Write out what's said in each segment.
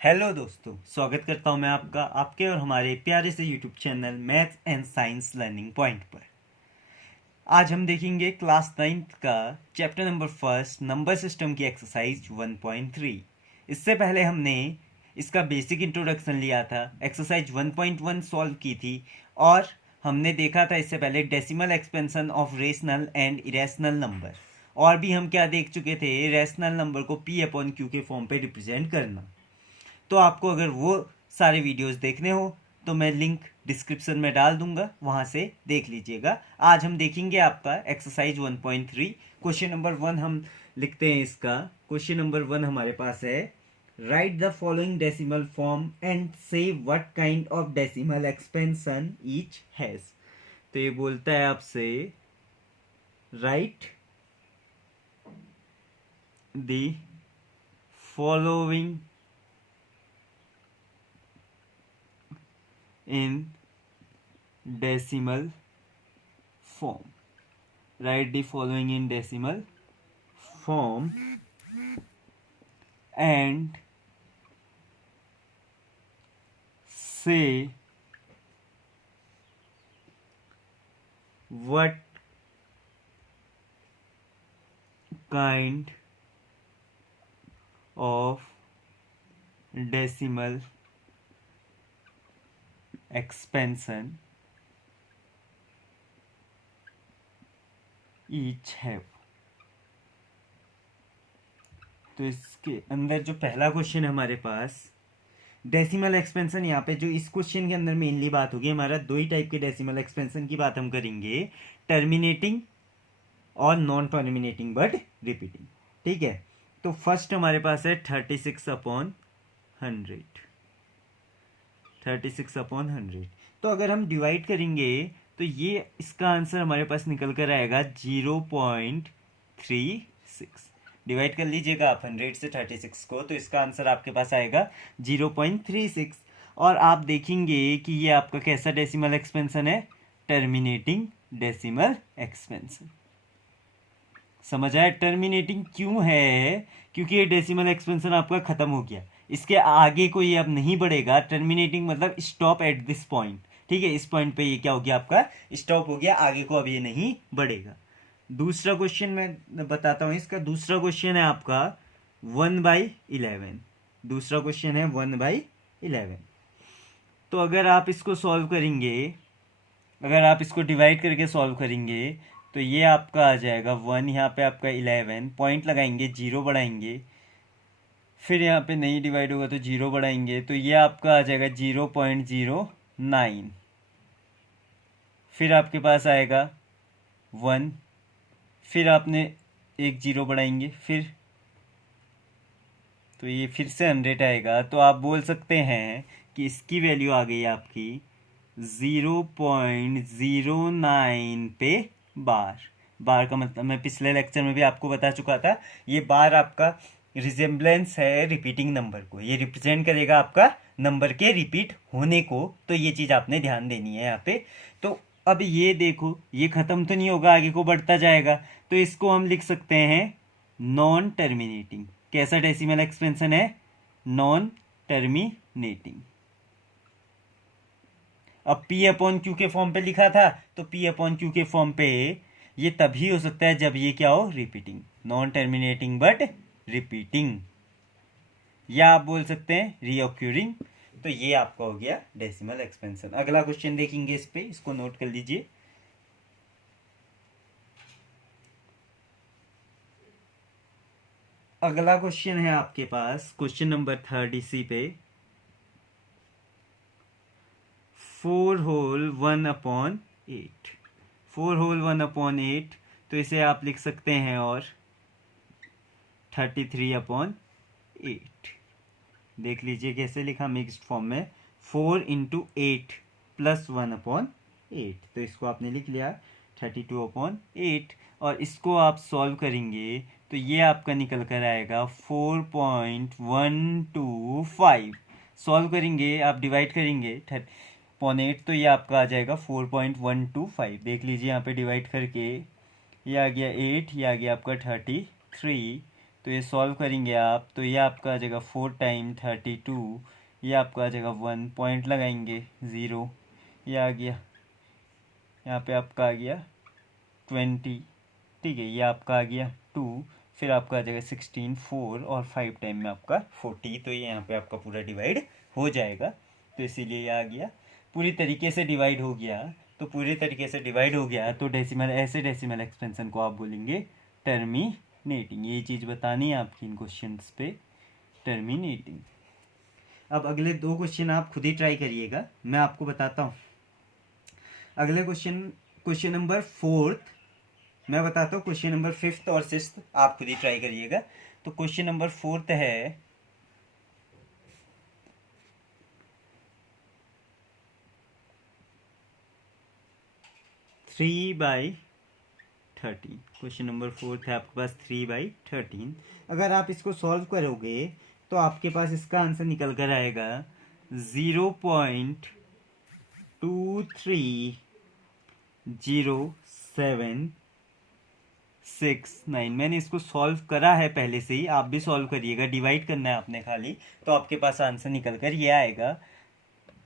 Hello दोस्तों, स्वागत करता हूं मैं आपका आपके और हमारे प्यारे से YouTube channel maths and science learning point पर। आज हम देखेंगे क्लास 9th का chapter number first number system की एक्सरसाइज 1.3। इससे पहले हमने इसका बेसिक इंट्रोडक्शन लिया था, एक्सरसाइज 1.1 सॉल्व की थी और हमने देखा था इससे पहले decimal expansion of rational and irrational number. और भी हम क्या देख चुके थे, रेशनल नंबर को पी अपॉन क्यू के फॉर्म पे रिप्रेजेंट करना। तो आपको अगर वो सारे वीडियोस देखने हो तो मैं लिंक डिस्क्रिप्शन में डाल दूंगा, वहां से देख लीजिएगा। आज हम देखेंगे आपका एक्सरसाइज 1.3 क्वेश्चन नंबर 1 हम लिखते हैं। इसका क्वेश्चन नंबर 1 हमारे पास है, write the following decimal form and say what kind of decimal expansion each has. तो ये बोलता है आपसे write the following in decimal form. Write the following in decimal form and say what kind of decimal expansion each have। तो इसके अंदर जो पहला क्वेश्चन है हमारे पास डेसिमल एक्सपेंशन, यहाँ पे जो इस क्वेश्चन के अंदर मेनली बात होगी हमारा दो ही टाइप के डेसिमल एक्सपेंशन की बात हम करेंगे, टर्मिनेटिंग और नॉन टर्मिनेटिंग बट रिपीटिंग। ठीक है, तो फर्स्ट हमारे पास है 36/100। 36/100 तो अगर हम डिवाइड करेंगे तो ये इसका आंसर हमारे पास निकल कर आएगा 0.36। डिवाइड कर लीजिएगा आप 100 से 36 को, तो इसका आंसर आपके पास आएगा 0.36। और आप देखेंगे कि ये आपका कैसा डेसिमल एक्सपेंशन है, टर्मिनेटिंग डेसिमल एक्सपेंशन। समझ आया? टर्मिनेटिंग क्यों है? क्योंकि ये डेसिमल एक्सपेंशन आपका खत्म हो गया, इसके आगे कोई अब नहीं बढ़ेगा। टर्मिनेटिंग मतलब स्टॉप एट दिस पॉइंट। ठीक है, इस पॉइंट पे ये क्या हो गया, आपका स्टॉप हो गया, आगे को अब ये नहीं बढ़ेगा। दूसरा क्वेश्चन मैं बताता हूँ। इसका दूसरा क्वेश्चन है आपका 1/11। दूसरा क्वेश्चन है 1/11। तो अगर आप इसको सॉल्व करेंगे, अगर आप इसको डिवाइड करके सॉल्व करेंगे तो ये आपका आ जाएगा 1, यहाँ पे आपका 11, पॉइंट लगाएंगे, 0 बढ़ाएंगे, फिर यहाँ पे नहीं डिवाइड होगा तो 0 बढ़ाएंगे, तो ये आपका आ जाएगा 0.09। फिर आपके पास आएगा 1, फिर आपने एक 0 बढ़ाएंगे, फिर तो ये फिर से 100 आएगा। तो आप बोल सकते हैं कि इसकी वैल्यू आ गई आपकी 0.09 पे बार। बार का मतलब मैं पिछले लेक्चर में भी आपको बता चुका था, ये बार आपका रिजेम्बलेंस है रिपीटिंग नंबर को, ये रिप्रेजेंट करेगा आपका नंबर के रिपीट होने को। तो ये चीज़ आपने ध्यान देनी है यहाँ पे। तो अब ये देखो, ये ख़त्म तो नहीं होगा, आगे को बढ़ता जाएगा, तो इसको हम लिख सकते हैं नॉन टर्मिनेटिंग। कैसा डेसिमल एक्सपेंशन है? Non terminating. अब पी अपॉन क्यू के फॉर्म पे लिखा था, तो पी अपॉन क्यू के फॉर्म पे ये तभी हो सकता है जब ये क्या हो, repeating, non terminating but repeating, या आप बोल सकते हैं रीऑक्यूरिंग। तो ये आपका हो गया डेसिमल एक्सपेंशन। अगला क्वेश्चन देखेंगे इस पे, इसको नोट कर लीजिए। अगला क्वेश्चन है आपके पास क्वेश्चन नंबर 3 इसी पे, 4 होल 1/8। 4 होल 1/8, तो इसे आप लिख सकते हैं और 33/8। देख लीजिए कैसे लिखा, मिक्स्ड फॉर्म में, 4 × 8 + 1/8, तो इसको आपने लिख लिया 32/8। और इसको आप सॉल्व करेंगे तो ये आपका निकल कर आएगा 4.125। सॉल्व करेंगे आप, डिवाइड करेंगे 8, तो ये आपका आ जाएगा 4.125। देख लीजिए यहाँ पे डिवाइड करके, ये आ गया 8, ये आ गया आपका 33, तो तो ये सॉल्व करेंगे आप, तो ये आपका आ जाएगा 4 टाइम 32, ये आपका आ जाएगा 1, पॉइंट लगाएंगे 0, ये आ गया, यहाँ पे आपका आ गया 20, ठीक है, ये आपका आ गया 2, फिर आपका आ जाएगा 16, 4 और 5 टाइम में आपका 40, तो ये यहाँ पे आपका पूरा डिवाइड हो जाएगा। तो इसीलिए ये आ गया, पूरी तरीके से डिवाइड हो गया। तो पूरी तरीके से डिवाइड हो गया तो डेसिमल, ऐसे डेसिमल एक्सपेंशन को आप बोलेंगे टर्मिनेटिंग। ये चीज़ बतानी है आपकी इन क्वेश्चंस पे, टर्मिनेटिंग। अब अगले 2 क्वेश्चन आप खुद ही ट्राई करिएगा, मैं आपको बताता हूँ। अगले क्वेश्चन नंबर 4th मैं बताता हूँ, क्वेश्चन नंबर 5th और 6th आप खुद ही ट्राई करिएगा। तो क्वेश्चन नंबर 4th है 3/13। क्वेश्चन नंबर 4th है आपके पास 3/13। अगर आप इसको सॉल्व करोगे तो आपके पास इसका आंसर निकल कर आएगा 0.230769। मैंने इसको सॉल्व करा है पहले से ही, आप भी सॉल्व करिएगा, डिवाइड करना है आपने खाली, तो आपके पास आंसर निकल कर ये आएगा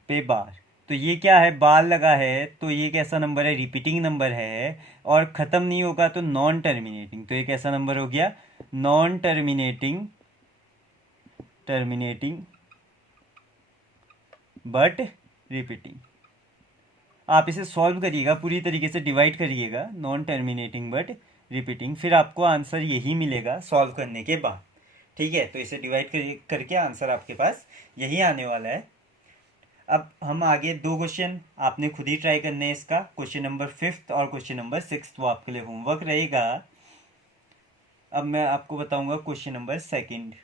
पे बार। तो ये क्या है, बार लगा है, तो ये कैसा नंबर है, रिपीटिंग नंबर है, और ख़त्म नहीं होगा तो नॉन टर्मिनेटिंग। तो ये कैसा नंबर हो गया, non terminating, terminating but repeating. आप इसे सॉल्व करिएगा, पूरी तरीके से डिवाइड करिएगा, नॉन टर्मिनेटिंग बट रिपीटिंग, फिर आपको आंसर यही मिलेगा सॉल्व करने के बाद। ठीक है, तो इसे डिवाइड करके आंसर आपके पास यही आने वाला है। अब हम आगे 2 क्वेश्चन आपने खुद ही ट्राई करने हैं इसका, क्वेश्चन नंबर 5th और क्वेश्चन नंबर 6th, वो आपके लिए होमवर्क रहेगा। अब मैं आपको बताऊंगा question number 2nd।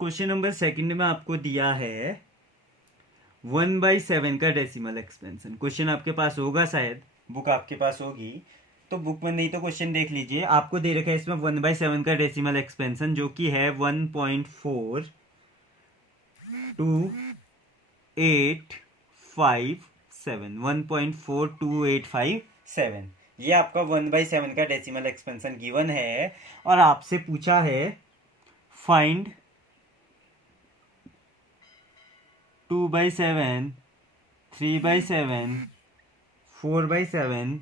Question number 2nd में आपको दिया है 1/7 का डेसिमल एक्सपेंशन। क्वेश्चन आपके पास होगा, शायद बुक आपके पास होगी, तो बुक में नहीं तो क्वेश्चन देख लीजिए। आपको दे रखा है इसमें 1/7 का डेसिमल एक्सपेंशन, जो कि है 1.42857। ये आपका 1/7 का डेसिमल एक्सपेंशन गिवन है, और आपसे पूछा है find 2/7, 3/7, 4/7,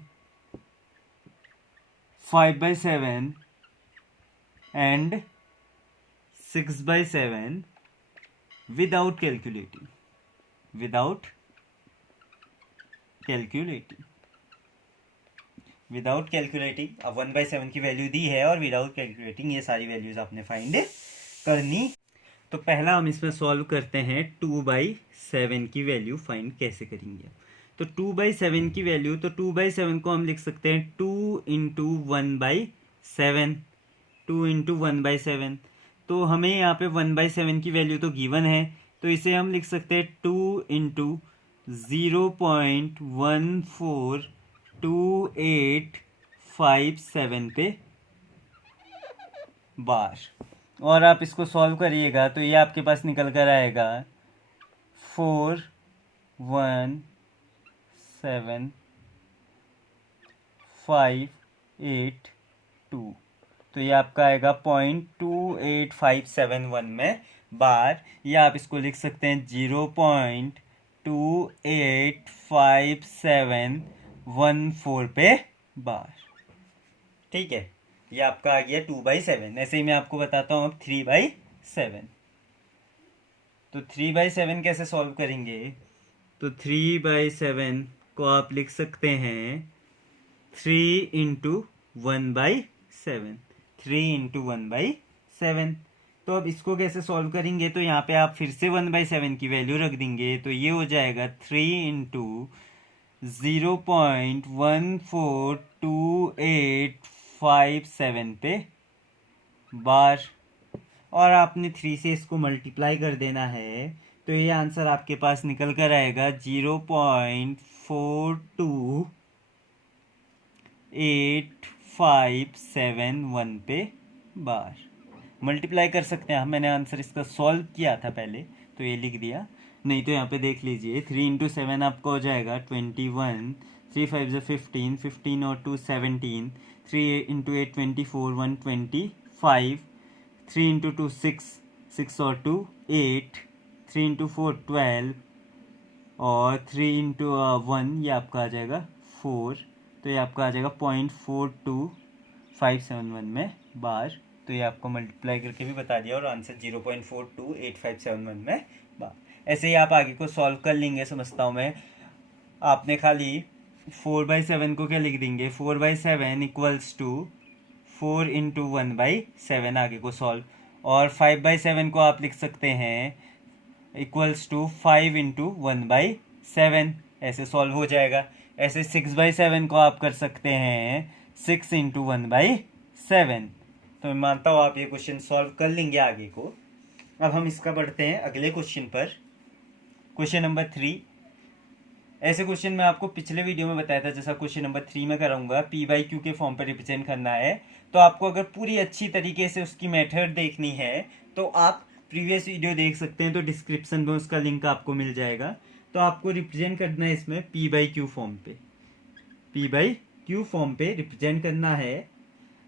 5/7 and 6/7 without calculating, without calculating, without calculating. अब 1/7 की वैल्यू दी है और विदाउट कैलकुलेटिंग ये सारी वैल्यूज आपने फाइंड करनी। तो पहला हम इसमें सॉल्व करते हैं 2/7 की वैल्यू फाइंड कैसे करेंगे। तो 2/7 की वैल्यू, तो 2/7 को हम लिख सकते हैं 2 इंटू 1/7, 2 इंटू 1/7। तो हमें यहाँ पे 1/7 की वैल्यू तो गिवन है, तो इसे हम लिख सकते हैं 2 इंटू 0.142857 पे बार। और आप इसको सॉल्व करिएगा तो ये आपके पास निकल कर आएगा 417,582। तो ये आपका आएगा 0.28571 में बार, या आप इसको लिख सकते हैं 0.28571 पे बार। ठीक है, ये आपका आ गया 2/7। ऐसे ही मैं आपको बताता हूँ अब 3/7। तो 3/7 कैसे सॉल्व करेंगे, तो 3/7 को आप लिख सकते हैं 3 इंटू 1/7, 3 इंटू 1/7। तो अब इसको कैसे सॉल्व करेंगे, तो यहाँ पे आप फिर से 1/7 की वैल्यू रख देंगे, तो ये हो जाएगा 3 इंटू 0.142857 पे बार, और आपने 3 से इसको मल्टीप्लाई कर देना है, तो ये आंसर आपके पास निकल कर आएगा 0.428571 पे बार। मल्टीप्लाई कर सकते हैं, मैंने आंसर इसका सॉल्व किया था पहले, तो ये लिख दिया। नहीं तो यहाँ पे देख लीजिए, 3 इंटू 7 आपका हो जाएगा 21, 3 5 15, 15 और 2 17, 3 इंटू 8 24, 125, 3 इंटू 2 6, 6 और 2 8, 3 इंटू 4 12 और 3 इंटू 1 ये आपका आ जाएगा 4, तो ये आपका आ जाएगा 0.42571 में बार। तो ये आपको मल्टीप्लाई करके भी बता दिया और आंसर 0.428571 में बार। ऐसे ही आप आगे को सॉल्व कर लेंगे समझता हूँ मैं। आपने खाली 4/7 को क्या लिख देंगे, 4/7 इक्वल्स टू 4 इंटू 1/7 आगे को सॉल्व, और 5/7 को आप लिख सकते हैं इक्वल्स टू 5 इंटू 1/7, ऐसे सॉल्व हो जाएगा। ऐसे 6/7 को आप कर सकते हैं 6 इंटू 1/7। तो मैं मानता हूँ आप ये क्वेश्चन सॉल्व कर लेंगे आगे को। अब हम इसका बढ़ते हैं अगले क्वेश्चन पर, क्वेश्चन नंबर 3। ऐसे क्वेश्चन मैं आपको पिछले वीडियो में बताया था, जैसा क्वेश्चन नंबर 3 में कराऊंगा P/Q के फॉर्म पर रिप्रेजेंट करना है। तो आपको अगर पूरी अच्छी तरीके से उसकी मेथड देखनी है तो आप प्रीवियस वीडियो देख सकते हैं, तो डिस्क्रिप्शन में उसका लिंक आपको मिल जाएगा। तो आपको रिप्रेजेंट करना है इसमें P/Q फॉर्म पे, P/Q फॉर्म पे रिप्रेजेंट करना है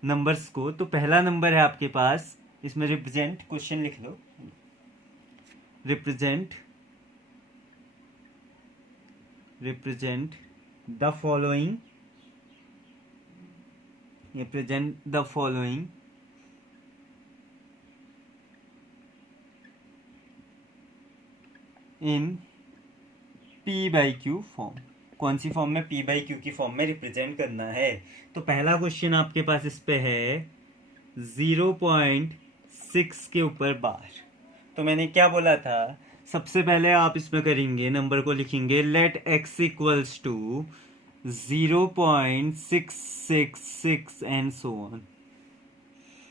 नंबर्स को। तो पहला नंबर है आपके पास, इसमें रिप्रेजेंट, क्वेश्चन लिख लो, represent the following, in P/Q form. कौन सी फॉर्म में, P/Q की फॉर्म में रिप्रेजेंट करना है। तो पहला क्वेश्चन आपके पास इस पे है 0.6 के ऊपर बार। तो मैंने क्या बोला था, सबसे पहले आप इसमें करेंगे, नंबर को लिखेंगे let x equals to 0.666 and so on.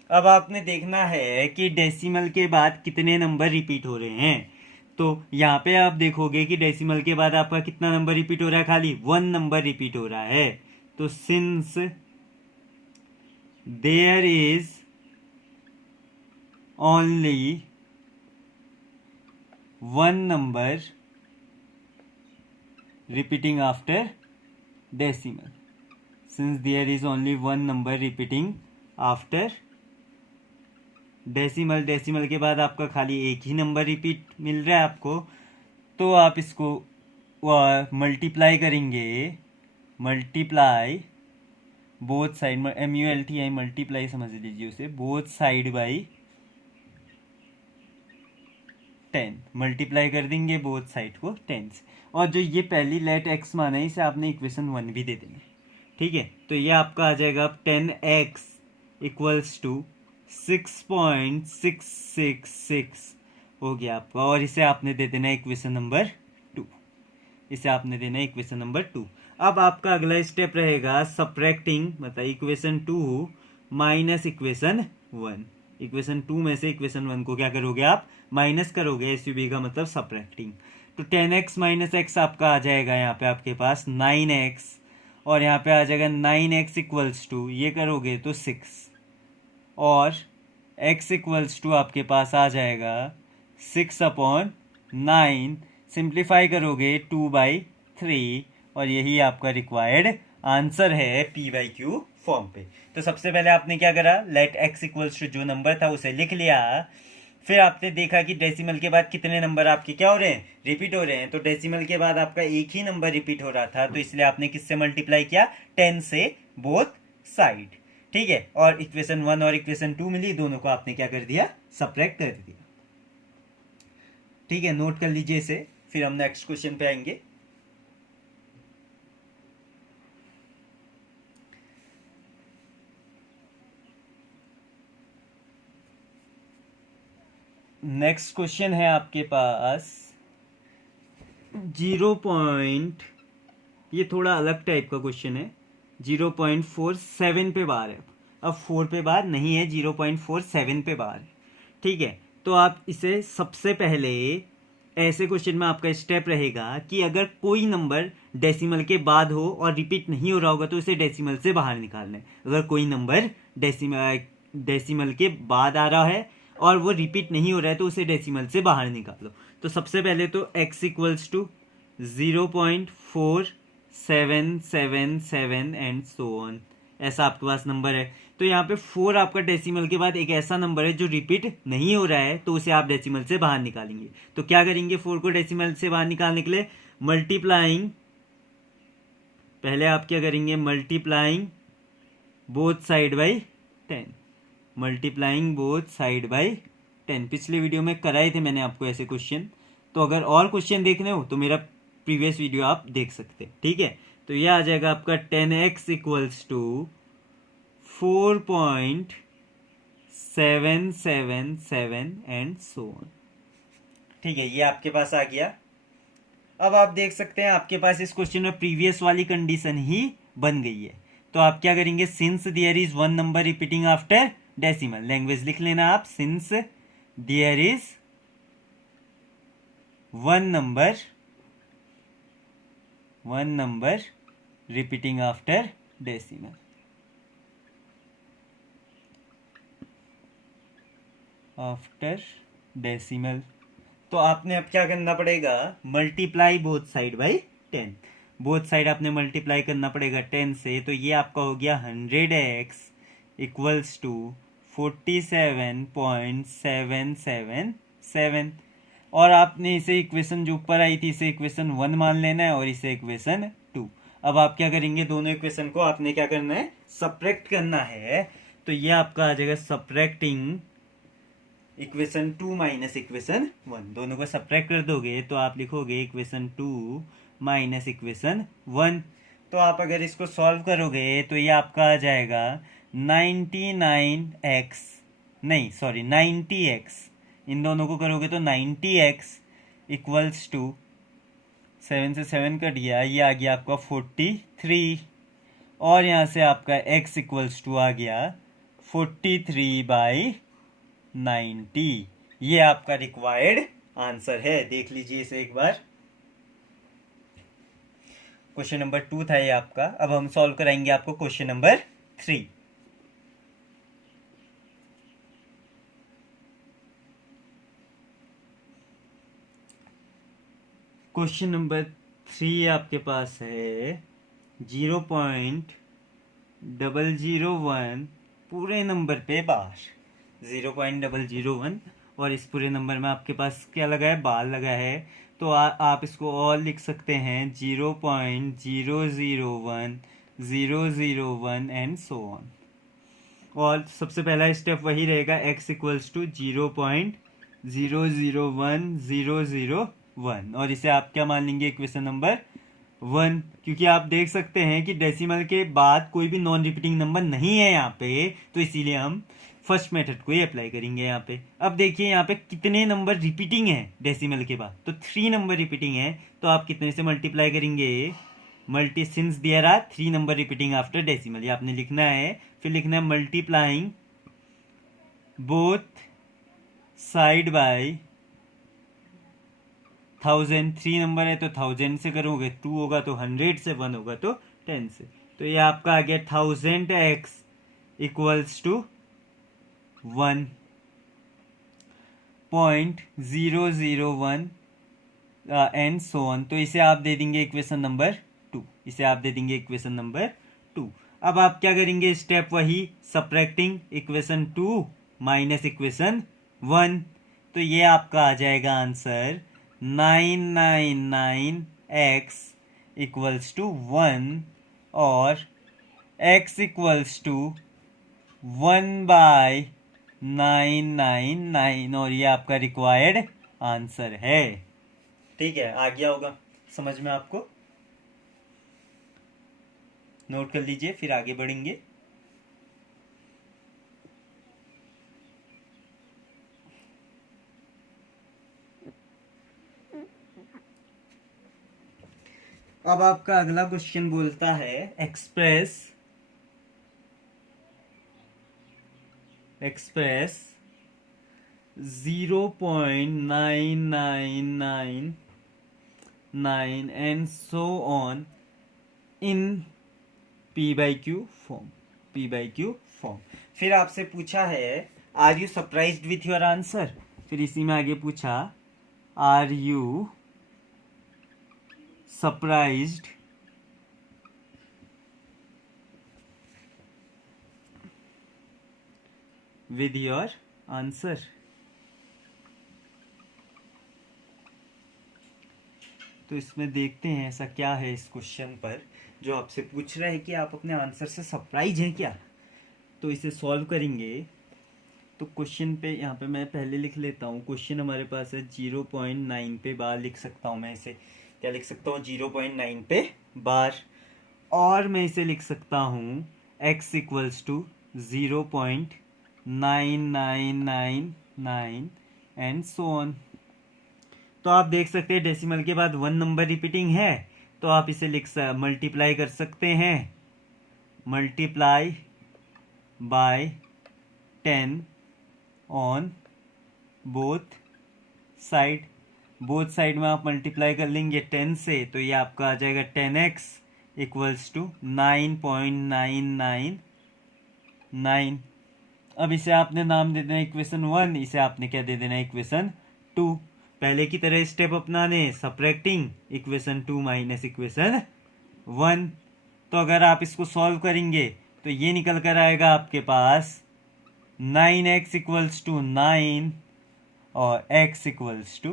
अब आपने देखना है कि डेसिमल के बाद कितने नंबर रिपीट हो रहे हैं। तो यहाँ पे आप देखोगे कि डेसिमल के बाद आपका कितना नंबर रिपीट हो रहा है, खाली 1 नंबर रिपीट हो रहा है। तो since there is only 1 number repeating after decimal, since there is only 1 number repeating after decimal के बाद आपका खाली एक ही नंबर रिपीट मिल रहा है आपको। तो आप इसको मल्टीप्लाई करेंगे, multiply both side, MULTI multiply समझ लीजिए उसे, बोथ साइड बाई 10, मल्टीप्लाई कर देंगे बोथ साइड को 10 से। और जो ये पहली लेट x माना है इसे आपने इक्वेशन 1 भी दे देना, ठीक है। तो ये आपका आ जाएगा 10x इक्वल्स टू 6.666 हो गया आपका, और इसे आपने दे देना इक्वेशन नंबर 2, इसे आपने देना इक्वेशन नंबर 2। अब आपका अगला स्टेप रहेगा सब्ट्रैक्टिंग, मतलब इक्वेशन 2 माइनस इक्वेशन 1। इक्वेशन 2 में से इक्वेशन 1 को क्या करोगे आप, माइनस करोगे, SUB का मतलब सब्ट्रैक्टिंग। तो 10x माइनस x आपका आ जाएगा यहाँ पे आपके पास 9x, और यहाँ पे आ जाएगा 9x इक्वल्स टू, ये करोगे तो 6, और x इक्वल्स टू आपके पास आ जाएगा 6/9, सिंप्लीफाई करोगे 2/3, और यही आपका रिक्वायर्ड आंसर है P/Q फॉर्म पे। तो सबसे पहले आपने क्या करा, लेट x इक्वल्स टू जो नंबर था उसे लिख लिया। फिर आपने देखा कि डेसिमल के बाद कितने नंबर आपके क्या हो रहे हैं, रिपीट हो रहे हैं। तो डेसिमल के बाद आपका एक ही नंबर रिपीट हो रहा था, तो इसलिए आपने किससे मल्टीप्लाई किया, 10 से बोथ साइड, ठीक है। और इक्वेशन 1 और इक्वेशन 2 मिली, दोनों को आपने क्या कर दिया, सब्ट्रैक्ट कर दिया, ठीक है। नोट कर लीजिए इसे, फिर हम नेक्स्ट क्वेश्चन पे आएंगे। नेक्स्ट क्वेश्चन है आपके पास ये थोड़ा अलग टाइप का क्वेश्चन है, 0.47 पे बार है। अब 4 पे बार नहीं है, 0.47 पे बार है, ठीक है। तो आप इसे सबसे पहले, ऐसे क्वेश्चन में आपका स्टेप रहेगा कि अगर कोई नंबर डेसिमल के बाद हो और रिपीट नहीं हो रहा होगा तो इसे डेसिमल से बाहर निकालना है। अगर कोई नंबर डेसिमल के बाद आ रहा है और वो रिपीट नहीं हो रहा है तो उसे डेसिमल से बाहर निकालो। तो सबसे पहले तो x equals to 0.4777 and so on, ऐसा आपके पास नंबर है। तो यहाँ पे 4 आपका डेसिमल के बाद एक ऐसा नंबर है जो रिपीट नहीं हो रहा है, तो उसे आप डेसिमल से बाहर निकालेंगे। तो क्या करेंगे, 4 को डेसिमल से बाहर निकालने के लिए मल्टीप्लाइंग, पहले आप क्या करेंगे, multiplying both side by 10, multiplying both side by 10। पिछले वीडियो में कराए थे मैंने आपको ऐसे क्वेश्चन, तो अगर और क्वेश्चन देखने हो तो मेरा प्रीवियस वीडियो आप देख सकते हैं, ठीक है। तो यह आ जाएगा आपका 10x equals to 4.777 and so on, ठीक है। ये आपके पास आ गया। अब आप देख सकते हैं आपके पास इस क्वेश्चन में प्रीवियस वाली कंडीशन ही बन गई है। तो आप क्या करेंगे, since there is one number repeating after decimal, language लिख लेना आप, since there is one number repeating after decimal, तो आपने अब क्या करना पड़ेगा, multiply both side by 10, both side आपने मल्टीप्लाई करना पड़ेगा 10 से। तो ये आपका हो गया 100x इक्वल्स टू 47.777, और आपने इसे इक्वेशन जो ऊपर आई थी इसे इक्वेशन 1 मान लेना है और इसे इक्वेशन 2। अब आप क्या करेंगे, दोनों इक्वेशन को आपने क्या करना है, सब्ट्रैक्ट करना है। तो ये आपका आ जाएगा सब्ट्रैक्टिंग इक्वेशन 2 माइनस इक्वेशन 1, दोनों को सब्ट्रैक्ट कर दोगे तो आप लिखोगे इक्वेशन 2 माइनस इक्वेशन 1। तो आप अगर इसको सॉल्व करोगे तो ये आपका आ जाएगा 90x, इन दोनों को करोगे तो 90x इक्वल्स टू 7 से 7 कट गया, ये आ गया आपका 43, और यहाँ से आपका x इक्वल्स टू आ गया 43/90। ये आपका रिक्वायर्ड आंसर है, देख लीजिए इसे एक बार। क्वेश्चन नंबर 2 था ये आपका। अब हम सॉल्व कराएंगे आपको क्वेश्चन नंबर 3। क्वेश्चन नंबर 3 आपके पास है 0.001 पूरे नंबर पे बार, 0.001, और इस पूरे नंबर में आपके पास क्या लगा है, बार लगा है। तो आप इसको और लिख सकते हैं 0.001001 एंड सो ऑन। और सबसे पहला स्टेप वही रहेगा, x इक्वल्स टू 0.001001, और इसे आप क्या मान लेंगे, इक्वेशन नंबर 1, क्योंकि आप देख सकते हैं कि डेसिमल के बाद कोई भी नॉन रिपीटिंग नंबर नहीं है यहाँ पे, तो इसीलिए हम फर्स्ट मेथड को ही अप्लाई करेंगे यहाँ पे। अब देखिए यहाँ पे कितने नंबर रिपीटिंग है डेसिमल के बाद, तो 3 नंबर रिपीटिंग है, तो आप कितने से मल्टीप्लाई करेंगे, since there are 3 number repeating after decimal, ये आपने लिखना है। फिर लिखना है multiplying both side by 1000, 3 number है तो 1000 से करोगे, 2 होगा तो 100 से, 1 होगा तो 10 से। तो ये आपका आ गया 1000x equals to 1.001 and so on. तो इसे आप दे देंगे इक्वेशन नंबर 2, इसे आप दे देंगे इक्वेशन नंबर 2। अब आप क्या करेंगे, स्टेप वही, सब्ट्रैक्टिंग इक्वेशन 2 माइनस इक्वेशन 1। तो ये आपका आ जाएगा आंसर 999x इक्वल्स टू 1 और x इक्वल्स टू 1/999, और ये आपका रिक्वायर्ड आंसर है। ठीक है, आ गया होगा समझ में आपको, नोट कर लीजिए फिर आगे बढ़ेंगे। अब आपका अगला क्वेश्चन बोलता है express 0.9999 and so on in p/q form. फिर आपसे पूछा है are you surprised with your answer, फिर इसी में आगे पूछा are you surprised with your answer. तो इसमें देखते हैं ऐसा क्या है इस क्वेश्चन पर जो आपसे पूछ रहा है कि आप अपने आंसर से सरप्राइज हैं क्या। तो इसे सॉल्व करेंगे। तो क्वेश्चन पे यहाँ पे मैं पहले लिख लेता हूँ। क्वेश्चन हमारे पास है 0.9 पे बार लिख सकता हूँ मैं इसे। क्या लिख सकता हूँ? 0.9 पे बार। और मैं इसे लिख सकता हूँ x equals to 0.9999 and so on. तो आप देख सकते हैं डेसिमल के बाद 1 नंबर रिपीटिंग है, तो आप इसे मल्टीप्लाई कर सकते हैं। Multiply by 10 on both side. Both side में आप मल्टीप्लाई कर लेंगे 10 से, तो ये आपका आ जाएगा 10x इक्वल्स टू 9.999। अब इसे आपने नाम दे देना इक्वेशन 1, इसे आपने क्या दे देना इक्वेशन 2। पहले की तरह स्टेप अपनाने, सब्ट्रैक्टिंग इक्वेशन 2 माइनस इक्वेशन 1। तो अगर आप इसको सॉल्व करेंगे तो ये निकल कर आएगा आपके पास 9x इक्वल्स टू 9 और x इक्वल्स टू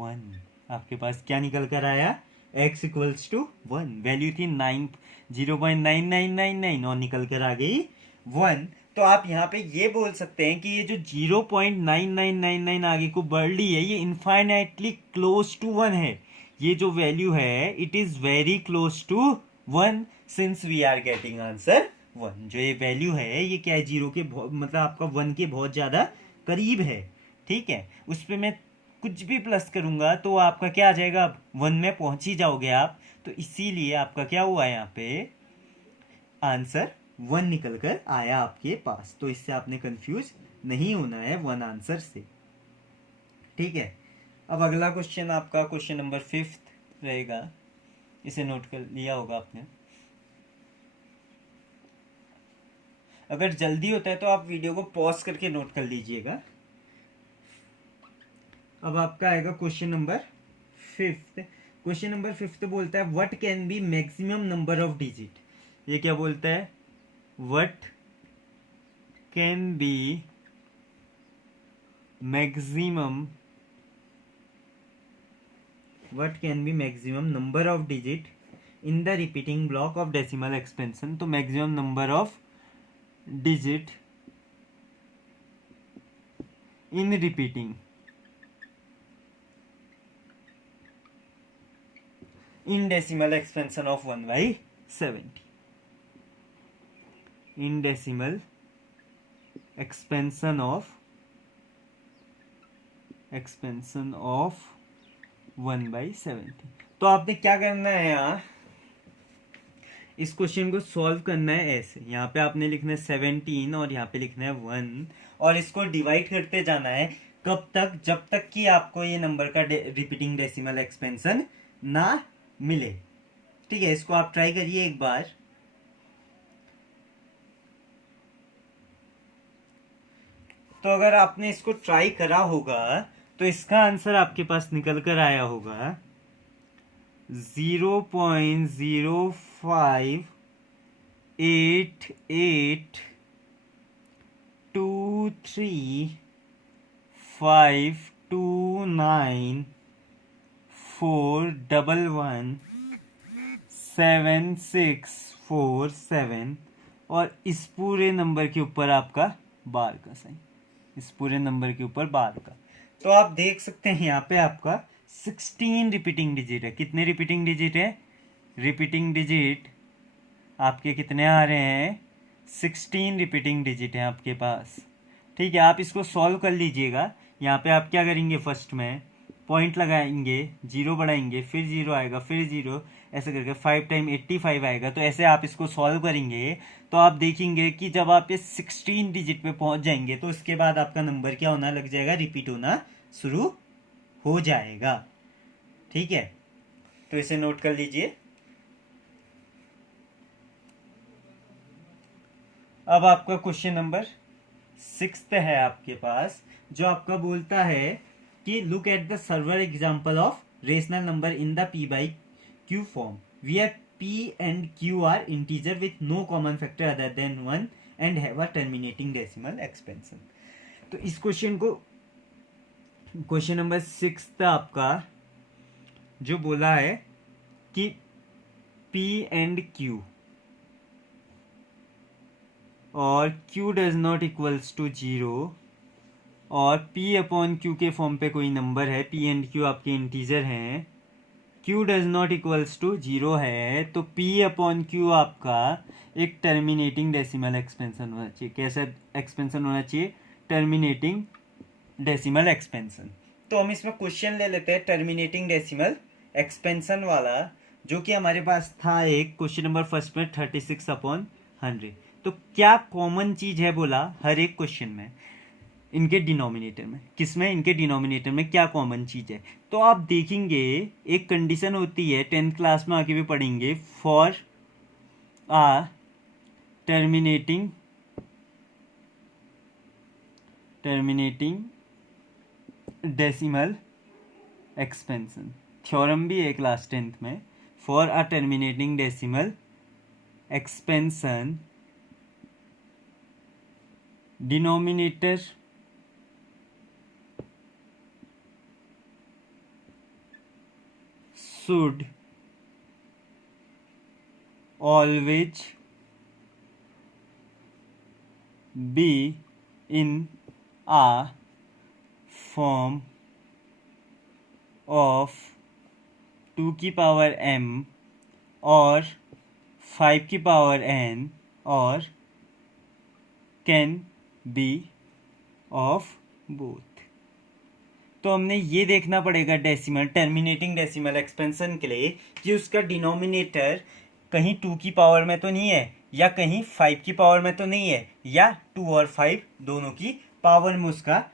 1। आपके पास क्या निकल कर आया? x equals to 1। वैल्यू थी 0.9999 और निकल कर आ गई 1। तो आप यहाँ पे ये बोल सकते हैं कि ये जो 0.9999 आगे को बढ़ रही है, ये इनफाइनाइटली क्लोज टू 1 है। ये जो वैल्यू है it is very close to 1 since we are getting answer 1। जो ये वैल्यू है ये क्या है? 0 के मतलब आपका 1 के बहुत ज़्यादा करीब है। ठीक है, उस पर मैं कुछ भी प्लस करूंगा तो आपका क्या आ जाएगा? 1 में पहुंच ही जाओगे आप। तो इसीलिए आपका क्या हुआ है यहाँ पे? आंसर 1 निकल कर आया आपके पास। तो इससे आपने कंफ्यूज नहीं होना है 1 आंसर से। ठीक है, अब अगला क्वेश्चन आपका क्वेश्चन नंबर 5 रहेगा। इसे नोट कर लिया होगा आपने। अगर जल्दी होता है तो आप वीडियो को पॉज करके नोट कर लीजिएगा। अब आपका आएगा क्वेश्चन नंबर 5। क्वेश्चन नंबर 5 बोलता है what can be maximum number of digit. ये क्या बोलता है? What can be maximum number of digit in the repeating block of decimal expansion. तो maximum number of digit in repeating in decimal expansion of 1/70। in decimal expansion of 1/70। तो आपने क्या करना है यहाँ? इस क्वेश्चन को सॉल्व करना है ऐसे। यहाँ पे आपने लिखना है 17 और यहाँ पे लिखना है 1 और इसको डिवाइड करते जाना है। कब तक? जब तक कि आपको ये नंबर का रिपीटिंग डेसिमल एक्सपेंशन ना मिले। ठीक है, इसको आप ट्राई करिए एक बार। तो अगर आपने इसको ट्राई करा होगा तो इसका आंसर आपके पास निकल कर आया होगा 0.052382294117647 और इस पूरे नंबर के ऊपर आपका बार का साइन। इस पूरे नंबर के ऊपर बार का। तो आप देख सकते हैं यहाँ पे आपका 16 रिपीटिंग डिजिट है। कितने रिपीटिंग डिजिट है? रिपीटिंग डिजिट आपके कितने आ रहे हैं? 16 रिपीटिंग डिजिट है आपके पास। ठीक है, आप इसको सॉल्व कर लीजिएगा। यहाँ पे आप क्या करेंगे? फर्स्ट में पॉइंट लगाएंगे, 0 बढ़ाएंगे, फिर 0 आएगा, फिर 0, ऐसे करके 5 टाइम 85 आएगा। तो ऐसे आप इसको सॉल्व करेंगे तो आप देखेंगे कि जब आप ये 16 डिजिट पे पहुंच जाएंगे तो उसके बाद आपका नंबर क्या होना लग जाएगा? रिपीट होना शुरू हो जाएगा। ठीक है, तो इसे नोट कर लीजिए। अब आपका क्वेश्चन नंबर 6 है आपके पास, जो आपका बोलता है कि look at the several example of rational number in the p by q form where p and q are integer with no common factor other than 1 and have a terminating decimal expansion। तो इस question को, question number 6 आपका जो बोला है कि P and Q और Q does not equals to 0 और P अपॉन Q के फॉर्म पे कोई नंबर है, P एंड Q आपके इंटीजर हैं, Q does not equals to 0 है, तो P अपॉन Q आपका एक टर्मिनेटिंग डेसिमल एक्सपेंशन होना चाहिए। कैसा एक्सपेंशन होना चाहिए? Terminating decimal expansion. तो हम इसमें क्वेश्चन ले लेते हैं टर्मिनेटिंग डेसिमल एक्सपेंशन वाला, जो कि हमारे पास था एक क्वेश्चन नंबर फर्स्ट में 36/100। तो क्या कॉमन चीज है बोला हर एक क्वेश्चन में, इनके डिनोमिनेटर में, किसमें? इनके डिनोमिनेटर में क्या कॉमन चीज है? तो आप देखेंगे एक कंडीशन होती है, 10th क्लास में आके भी पढ़ेंगे, for uh terminating decimal expansion. Theorem भी है क्लास 10th में, for a terminating decimal expansion denominator should always be in a form of 2 की पावर m और 5 की पावर n और can be of both। तो हमने ये देखना पड़ेगा डेसिमल, टर्मिनेटिंग डेसिमल एक्सपेंशन के लिए, कि उसका डिनोमिनेटर कहीं 2 की पावर में तो नहीं है, या कहीं 5 की पावर में तो नहीं है, या 2 और 5 दोनों की पावर में उसका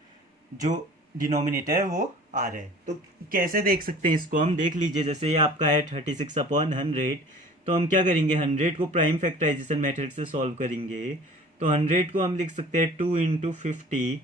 जो डिनोमिनेटर है वो आ रहा है। तो कैसे देख सकते हैं इसको? हम देख लीजिए, जैसे ये आपका है 36/100, तो हम क्या करेंगे, 100 को प्राइम फैक्टराइजेशन मेथड से सॉल्व करेंगे। तो 100 को हम लिख सकते हैं 2 × 50,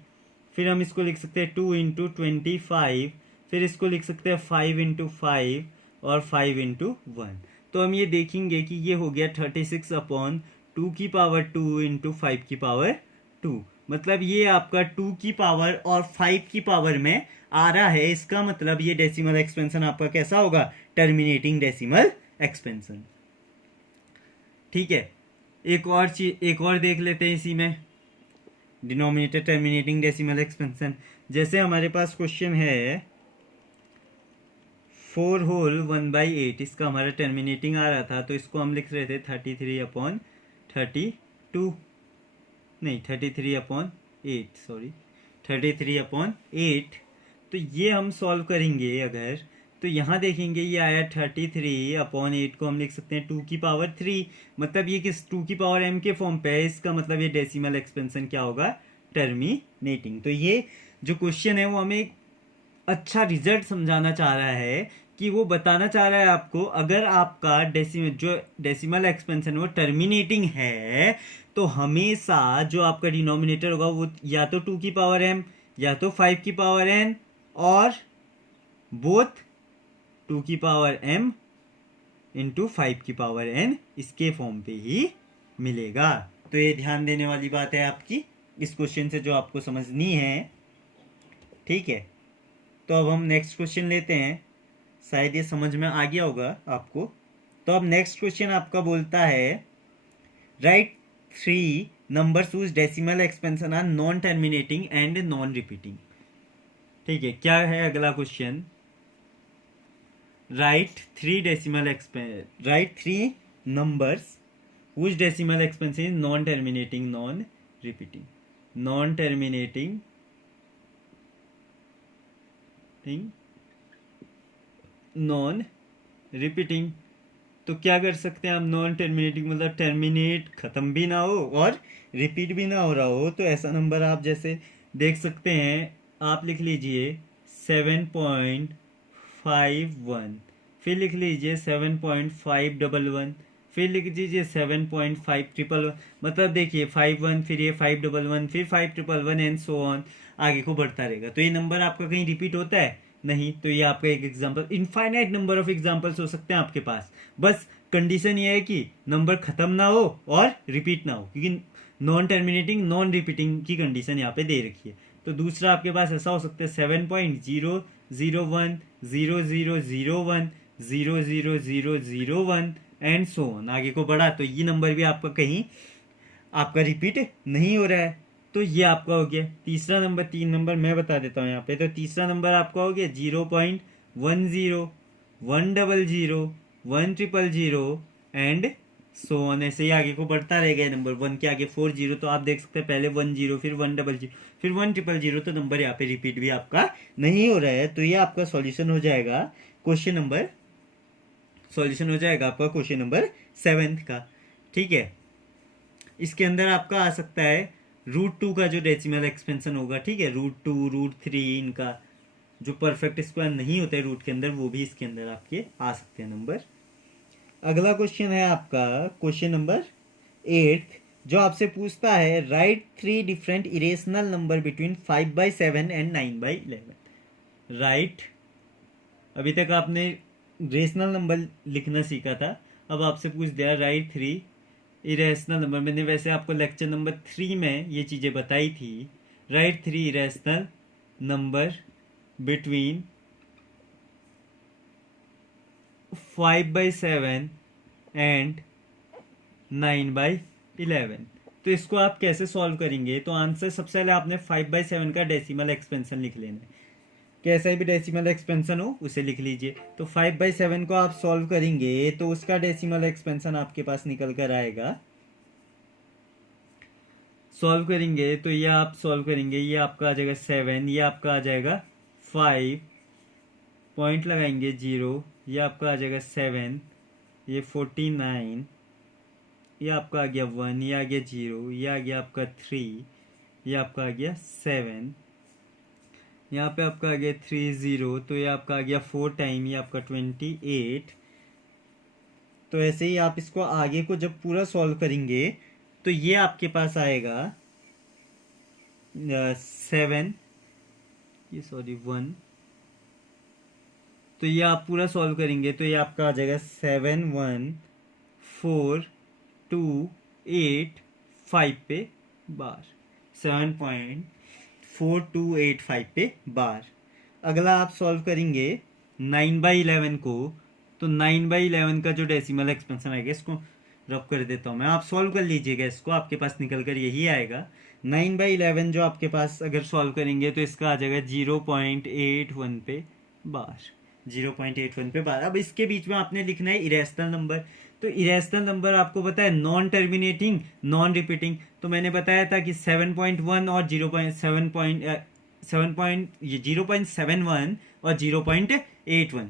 फिर हम इसको लिख सकते हैं 2 × 25, फिर इसको लिख सकते हैं 5 × 5 और 5 × 1। तो हम ये देखेंगे कि ये हो गया 36/2 की पावर 2 × 5 की पावर 2। मतलब ये आपका 2 की पावर और 5 की पावर में आ रहा है। इसका मतलब ये डेसिमल एक्सपेंशन आपका कैसा होगा? Terminating decimal expansion. ठीक है, एक और चीज, एक और देख लेते हैं इसी में, डिनोमिनेटर टर्मिनेटिंग डेसिमल एक्सपेंशन। जैसे हमारे पास क्वेश्चन है 4 होल 1/8, इसका हमारा टर्मिनेटिंग आ रहा था, तो इसको हम लिख रहे थे 33/32, नहीं 33/8, सॉरी 33/8। तो ये हम सॉल्व करेंगे अगर, तो यहाँ देखेंगे ये आया 33/8 को हम लिख सकते हैं 2 की पावर 3। मतलब ये किस 2 की पावर m के फॉर्म पे है, इसका मतलब ये डेसिमल एक्सपेंशन क्या होगा? टर्मिनेटिंग। तो ये जो क्वेश्चन है वो हमें एक अच्छा रिजल्ट समझाना चाह रहा है, कि वो बताना चाह रहा है आपको, अगर आपका डेसिमल एक्सपेंशन वो टर्मिनेटिंग है, तो हमेशा जो आपका डिनोमिनेटर होगा वो या तो 2 की पावर m या तो 5 की पावर n और बोथ 2 की पावर m इंटू 5 की पावर n, इसके फॉर्म पे ही मिलेगा। तो ये ध्यान देने वाली बात है आपकी इस क्वेश्चन से, जो आपको समझनी है। ठीक है, तो अब हम नेक्स्ट क्वेश्चन लेते हैं। शायद ये समझ में आ गया होगा आपको। तो अब नेक्स्ट क्वेश्चन आपका बोलता है right 3 numbers whose decimal expansion are non terminating and non repeating. ठीक है, क्या है अगला question? Right 3 numbers whose decimal expansion is non terminating non repeating non repeating. तो क्या कर सकते हैं हम? नॉन टर्मिनेटिंग मतलब टर्मिनेट खत्म भी ना हो और रिपीट भी ना हो रहा हो। तो ऐसा नंबर आप जैसे देख सकते हैं, आप लिख लीजिए 7.51, फिर लिख लीजिए 7.511, फिर लिख दीजिए 7.511। मतलब देखिए 51, फिर ये 511, फिर 511 एंड सो ऑन, आगे को बढ़ता रहेगा। तो ये नंबर आपका कहीं रिपीट होता है? नहीं। तो ये आपका एक example, infinite number of examples हो सकते हैं आपके पास, बस कंडीशन ये है कि नंबर खत्म ना हो और रिपीट ना हो, क्योंकि नॉन टर्मिनेटिंग नॉन रिपीटिंग की कंडीशन यहाँ पे दे रखी है। तो दूसरा आपके पास ऐसा हो सकता है 7.0010001000001 एंड सो ऑन, आगे को बढ़ा तो ये नंबर भी आपका कहीं आपका रिपीट नहीं हो रहा है। तो ये आपका हो गया तीसरा नंबर। 3 नंबर मैं बता देता हूँ यहाँ पे। तो तीसरा नंबर आपका हो गया 0.10 100 100 100 एंड सो ऑन, ऐसे ही आगे को बढ़ता रहेगा नंबर। 1 के आगे 40, तो आप देख सकते हैं पहले 10 फिर 100 फिर 1000, तो नंबर यहाँ पे रिपीट भी आपका नहीं हो रहा है। तो ये आपका सॉल्यूशन हो जाएगा क्वेश्चन नंबर, सॉल्यूशन हो जाएगा आपका क्वेश्चन नंबर 7 का। ठीक है, इसके अंदर आपका आ सकता है √2 का जो डेसिमल एक्सपेंशन होगा। ठीक है, √2 √3 इनका जो परफेक्ट स्क्वायर नहीं होते रूट के अंदर, वो भी इसके अंदर आपके आ सकते हैं नंबर। अगला क्वेश्चन है आपका क्वेश्चन नंबर 8, जो आपसे पूछता है right 3 different irrational number between 5/7 and 9/11। Right, अभी तक आपने रेशनल नंबर लिखना सीखा था, अब आपसे पूछ दिया राइट 3 इरेशनल नंबर। मैंने वैसे आपको लेक्चर नंबर 3 में ये चीज़ें बताई थी। Right 3 irrational number between 5/7 and 9/11। तो इसको आप कैसे सॉल्व करेंगे? तो आंसर सबसे पहले आपने 5/7 का डेसिमल एक्सपेंशन लिख लेना है। कैसा भी डेसिमल एक्सपेंशन हो उसे लिख लीजिए। तो 5/7 को आप सॉल्व करेंगे तो उसका डेसिमल एक्सपेंशन आपके पास निकल कर आएगा। सॉल्व करेंगे तो ये आप सॉल्व करेंगे, ये आपका आ जाएगा 7, ये आपका आ जाएगा 5, पॉइंट लगाएंगे 0, ये आपका आ जाएगा 7, ये 49, ये आपका आ गया 1, ये आ गया 0, ये आ गया आपका 3, ये आपका आ गया 7, यहाँ पे आपका आ गया 3 0, तो ये आपका आ गया 4 टाइम, ये आपका 28। तो ऐसे ही आप इसको आगे को जब पूरा सॉल्व करेंगे तो ये आपके पास आएगा 7, ये सॉरी 1, तो ये आप पूरा सॉल्व करेंगे तो ये आपका आ जाएगा 7 1 4 2 8 5 पे बार, 7.4285 पे बार। अगला आप सॉल्व करेंगे 9/11 को, तो 9/11 का जो डेसिमल एक्सपेंशन आएगा, इसको रब कर देता हूँ मैं, आप सॉल्व कर लीजिएगा इसको, आपके पास निकल कर यही आएगा। 9/11 जो आपके पास अगर सॉल्व करेंगे तो इसका आ जाएगा 0.81 पे बार, 0.81 पे बार। अब इसके बीच में आपने लिखना है इरेशनल नंबर। तो इरेशनल नंबर आपको पता है नॉन टर्मिनेटिंग नॉन रिपीटिंग, तो मैंने बताया था कि 7.1 और 0.71 और 0.81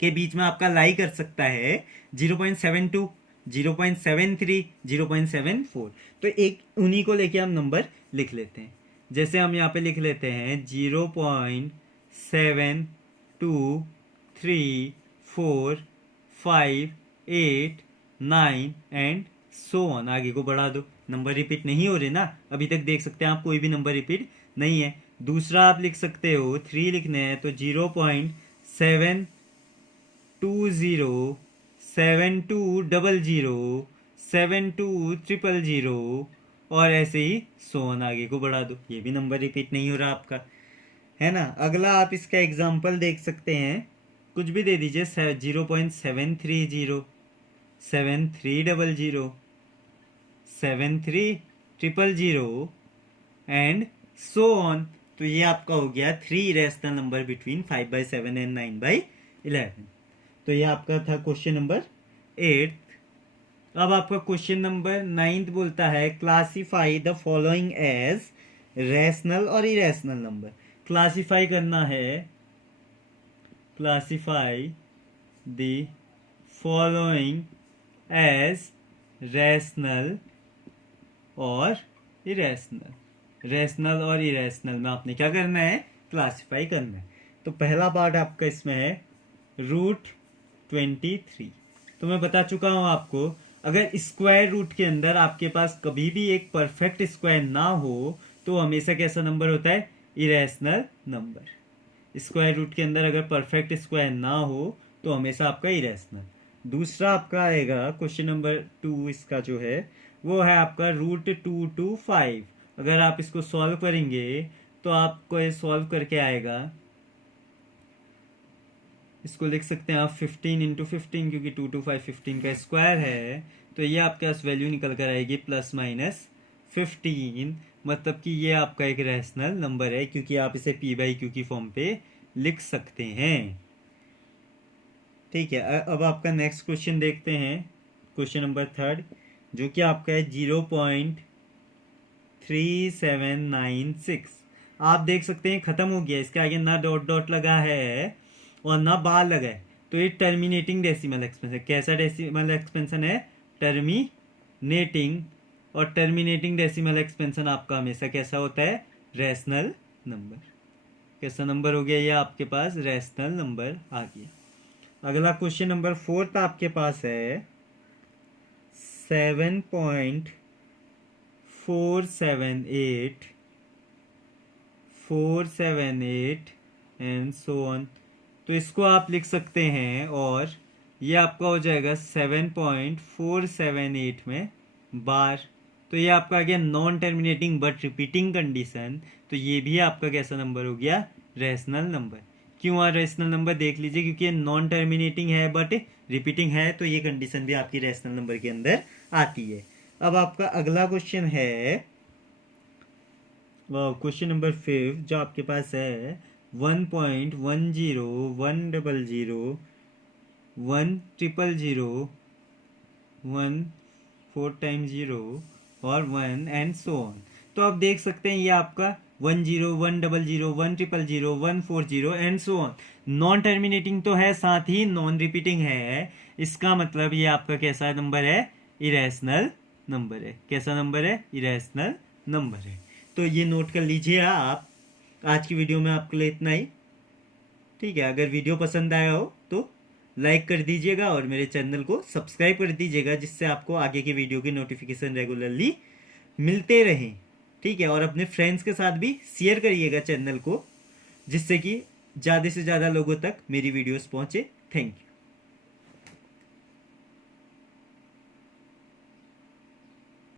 के बीच में आपका लाई कर सकता है 0.72, 0.73, 0.74। तो एक उन्हीं को लेके हम नंबर लिख लेते हैं। जैसे हम यहाँ पे लिख लेते हैं 0.7234589 एंड सो ऑन, आगे को बढ़ा दो। नंबर रिपीट नहीं हो रहे ना, अभी तक देख सकते हैं आप कोई भी नंबर रिपीट नहीं है। दूसरा आप लिख सकते हो 3 लिखने हैं तो 0.72072007200 और ऐसे ही सो ऑन, आगे को बढ़ा दो। ये भी नंबर रिपीट नहीं हो रहा आपका, है ना। अगला आप इसका एग्जाम्पल देख सकते हैं, कुछ भी दे दीजिए, 0.730 7300 73000 एंड सो ऑन। तो ये आपका हो गया 3 इरेशनल नंबर बिटवीन 5/7 एंड 9/11। तो ये आपका था क्वेश्चन नंबर 8। अब आपका क्वेश्चन नंबर 9 बोलता है classify the following as rational और इरेशनल नंबर। क्लासीफाई करना है, classify the following as rational और इरेशनल। रैशनल और इरेशनल में आपने क्या करना है? क्लासीफाई करना है। तो पहला पार्ट आपका इसमें है √23। तो मैं बता चुका हूं आपको, अगर स्क्वायर रूट के अंदर आपके पास कभी भी एक परफेक्ट स्क्वायर ना हो तो हमेशा कैसा नंबर होता है? Irrational number. स्क्वायर रूट के अंदर अगर परफेक्ट स्क्वायर ना हो तो हमेशा आपका इरेशनल। दूसरा आपका आएगा क्वेश्चन नंबर 2, इसका जो है वो है आपका √225। अगर आप इसको सॉल्व करेंगे तो आपको ये सॉल्व करके आएगा, इसको लिख सकते हैं आप 15 इंटू 15, क्योंकि 2 2 5 15 का स्क्वायर है, तो ये आपके पास वैल्यू निकल कर आएगी ±15। मतलब कि ये आपका एक रैशनल नंबर है, क्योंकि आप इसे p/q की फॉर्म पे लिख सकते हैं। ठीक है, अब आपका नेक्स्ट क्वेश्चन देखते हैं, क्वेश्चन नंबर 3, जो कि आपका है 0.3796। आप देख सकते हैं ख़त्म हो गया, इसके आगे ना डॉट डॉट लगा है और ना बार लगा है, तो ये टर्मिनेटिंग डेसिमल एक्सपेंशन। कैसा डेसिमल एक्सपेंशन है? टर्मिनेटिंग। और टर्मिनेटिंग डेसिमल एक्सपेंशन आपका हमेशा कैसा होता है? Rational number. कैसा नंबर हो गया ये आपके पास? रैशनल नंबर आ गया। अगला क्वेश्चन नंबर 4 आपके पास है 7.478 एंड सो ऑन। तो इसको आप लिख सकते हैं, और ये आपका हो जाएगा 7.478 में बार। तो ये आपका आ गया non terminating but repeating condition. तो ये भी आपका कैसा नंबर हो गया? Rational number. क्यों रैशनल नंबर? देख लीजिए, क्योंकि ये नॉन टर्मिनेटिंग है बट रिपीटिंग है, तो ये कंडीशन भी आपकी रैशनल नंबर के अंदर आती है। अब आपका अगला क्वेश्चन है क्वेश्चन नंबर 5, जो आपके पास है 1.10, 100, 100, 1 और 1 एंड सो ऑन। तो आप देख सकते हैं ये आपका 10, 100, 100, 140 and so on. Non terminating तो है, साथ ही नॉन रिपीटिंग है। इसका मतलब ये आपका कैसा नंबर है? इरेशनल नंबर है। कैसा नंबर है? इरेशनल नंबर है। तो ये नोट कर लीजिए आप। आज की वीडियो में आपके लिए इतना ही। ठीक है, अगर वीडियो पसंद आया हो तो लाइक कर दीजिएगा और मेरे चैनल को सब्सक्राइब कर दीजिएगा, जिससे आपको आगे के वीडियो की नोटिफिकेशन रेगुलरली मिलते रहें। ठीक है, और अपने फ्रेंड्स के साथ भी शेयर करिएगा चैनल को, जिससे कि ज़्यादा से ज़्यादा लोगों तक मेरी वीडियोस पहुँचे। Thank you.